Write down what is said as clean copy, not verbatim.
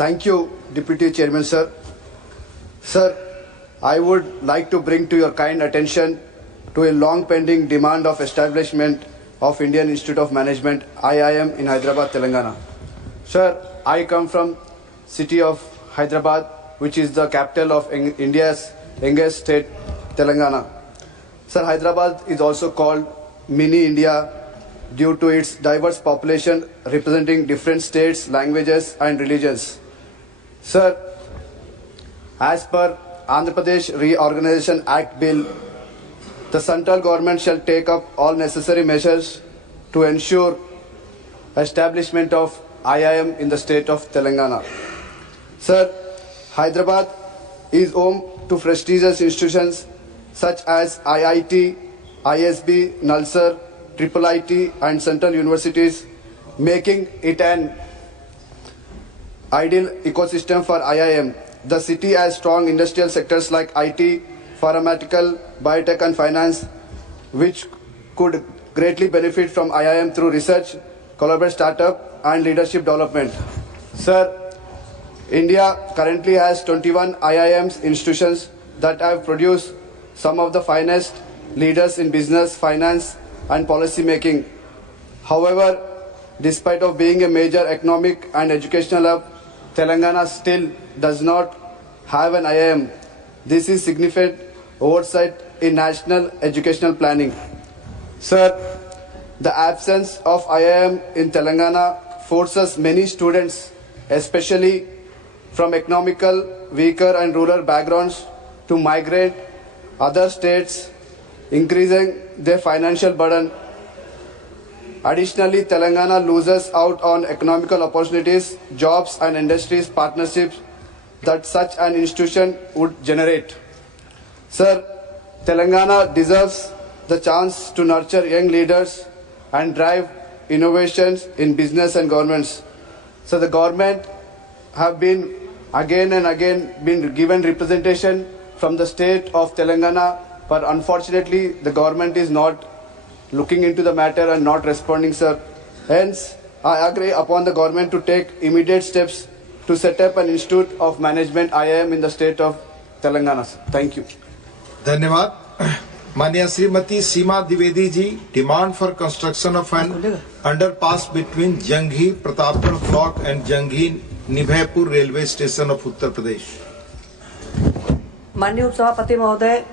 Thank you, Deputy Chairman, sir. Sir, I would like to bring to your kind attention to a long-pending demand of establishment of Indian Institute of Management, IIM, in Hyderabad, Telangana. Sir, I come from city of Hyderabad, which is the capital of India's youngest state, Telangana. Sir, Hyderabad is also called Mini India due to its diverse population representing different states, languages and religions. Sir, as per Andhra Pradesh Reorganization Act Bill, the central government shall take up all necessary measures to ensure establishment of IIM in the state of Telangana. Sir, Hyderabad is home to prestigious institutions such as IIT, ISB, Nalsar, IIIT and central universities, making it an ideal ecosystem for IIM. The city has strong industrial sectors like IT, pharmaceutical, biotech and finance, which could greatly benefit from IIM through research, collaborative startup and leadership development. Sir, India currently has 21 IIMs institutions that have produced some of the finest leaders in business, finance and policy making. However, despite of being a major economic and educational hub, Telangana still does not have an IIM. This is significant oversight in national educational planning. Sir, the absence of IIM in Telangana forces many students, especially from economical, weaker and rural backgrounds, to migrate other states, increasing their financial burden. Additionally, Telangana loses out on economical opportunities, jobs and industries partnerships that such an institution would generate. Sir, Telangana deserves the chance to nurture young leaders and drive innovations in business and governments. So the government have been again and again been given representation from the state of Telangana, but unfortunately the government is not looking into the matter and not responding, sir. Hence, I agree upon the government to take immediate steps to set up an Institute of Management IIM in the state of Telangana. Thank you. धन्यवाद. माननीय Shrimati Seema Dwivedi ji, demand for construction of an underpass between Jangi Pratapgarh block and Jangi Nibhaypur railway station of Uttar Pradesh. माननीय उपसभापति महोदय,